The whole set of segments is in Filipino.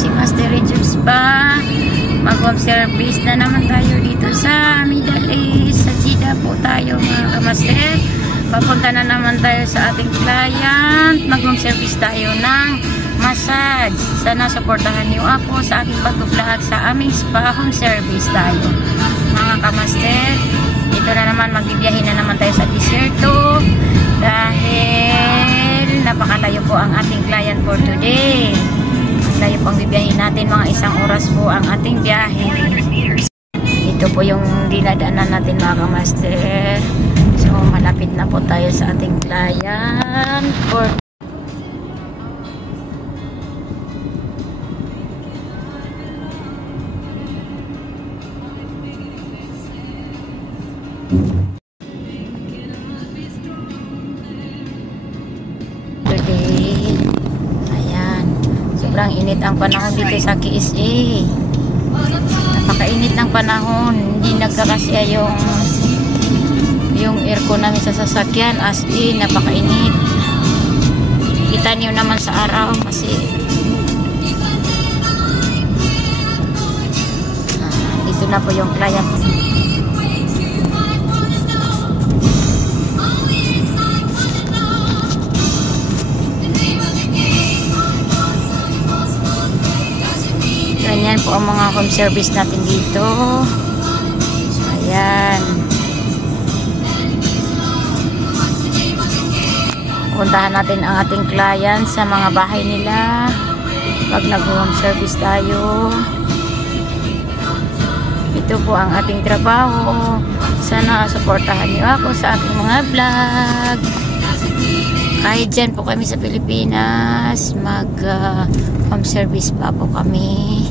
si Master Richard Spa. Mag-home service na naman tayo dito sa Middle East. Sa Jeddah po tayo mga kamaster. Papunta na naman tayo sa ating client. Mag-home service tayo ng massage. Sana supportahan niyo ako sa aking pag-vlog sa aming spa home service tayo mga kamaster. Ito na naman, magbibiyahin na naman tayo sa desierto dahil napakalayo po ang ating client for today. Layo pang bibiyahin natin, mga 1 oras po ang ating biyahe. Ito po yung dinadaanan natin mga kamaster. So malapit na po tayo sa ating client for today. Ayan, sobrang init ang panahon dito sa KSA. Napakainit ng panahon, hindi nagkakasya yung aircon namin sa sasakyan, as in napakainit. Kita niyo naman sa araw kasi dito na po yung client. Ganyan po ang mga home service natin dito. So, ayan. Puntahan natin ang ating client sa mga bahay nila pag nag-home service tayo. Ito po ang ating trabaho. Sana supportahan niyo ako sa aking mga vlog. Kahit dyan po kami sa Pilipinas, mag-home service pa po kami.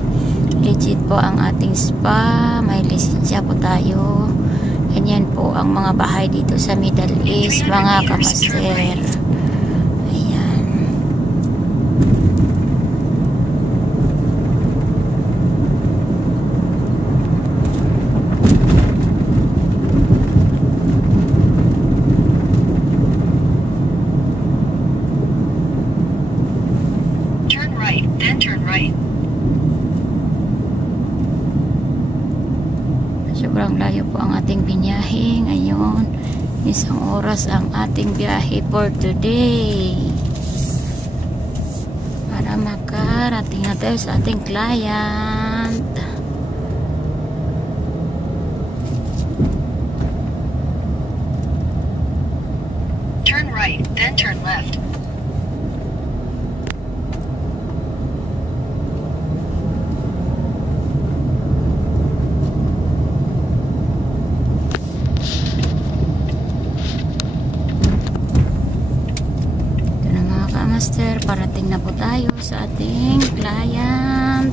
Legit po ang ating spa. May lisensya po tayo. Ganyan po ang mga bahay dito sa Middle East, mga kamaster. Ayan. Turn right, then turn right. Sobrang layo po ang ating binyahe ngayon. 1 oras ang ating biyahe for today. Para makarating na tayo sa ating client. Turn right, then turn left. Master, parating na po tayo sa ating client.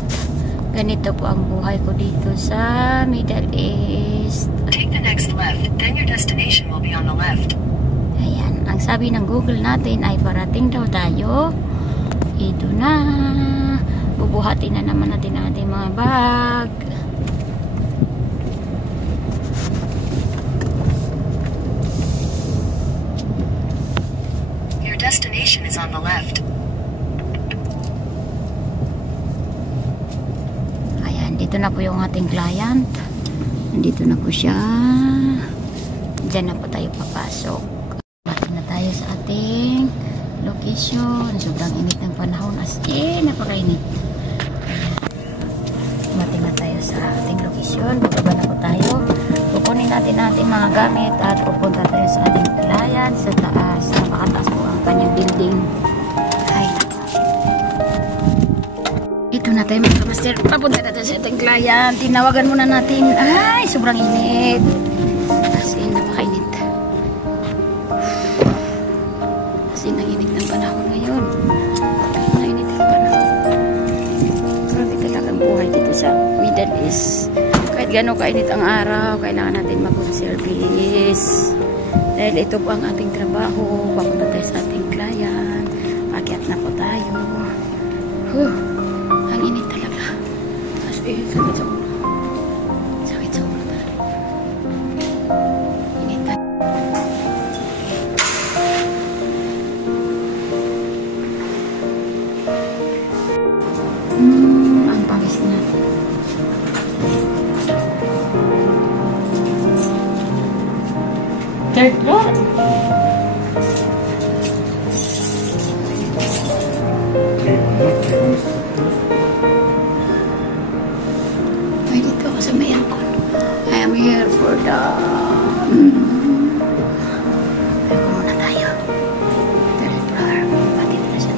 Ganito po ang buhay ko dito sa Middle East. Take the next left, then your destination will be on the left. Ayan, ang sabi ng Google natin ay parating daw tayo. Ito na. Bubuhatin na naman natin ang ating mga bag. Destination is on the left. Ayan, dito na po yung ating client. Nandito na po siya. Diyan na po tayo papasok. Bati na tayo sa ating location. Sobrang init ng panahon. As in, napakainit. Bati na tayo sa ating location. Bababa na po tayo. Kukunin natin ang ating mga gamit at pupunta tayo sa ating client sa taas. Napakataas po ang kanyang building. Ay, ito na tayo mga kamaster. Papunta na tayo sa ating client. Tinawagan muna natin. Ay, sobrang init. As in, napakainit. As in, ang init ng panahon ngayon. Napakainit ng panahon. Grabe talaga ang buhay dito sa Middle East. Kahit gano'n kainit ang araw, kailangan natin mag-home service. Dahil ito po ang ating trabaho. Papunta tayo sa ating client. Pakyat na po tayo. Ang init talaga. As in, sakit sa ulo. Sakit sa ulo talaga. Init talaga. Taas na. Third floor. Ay, dito ako sa may aircon. I am here for the... Aircon muna tayo. Third floor. Bakit na siya?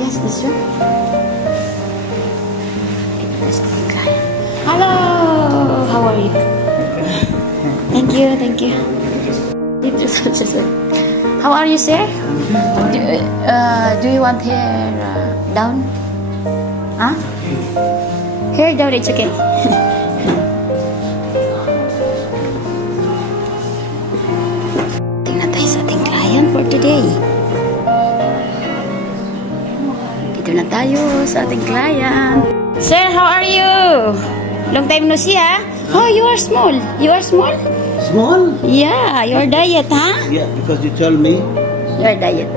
Yes, this room. Ito na sa pagkain. Hello! How are you? Thank you, thank you. How are you, sir? Do you want hair down? Huh? Hair down, it's okay. Tingnan tayo sa ating client for today. Dito na tayo sa ating client. Sir, how are you? Long time no see, ha? Oh, you are small. You are small? Small? Yeah, your diet, huh? Yeah, because you told me. Your diet.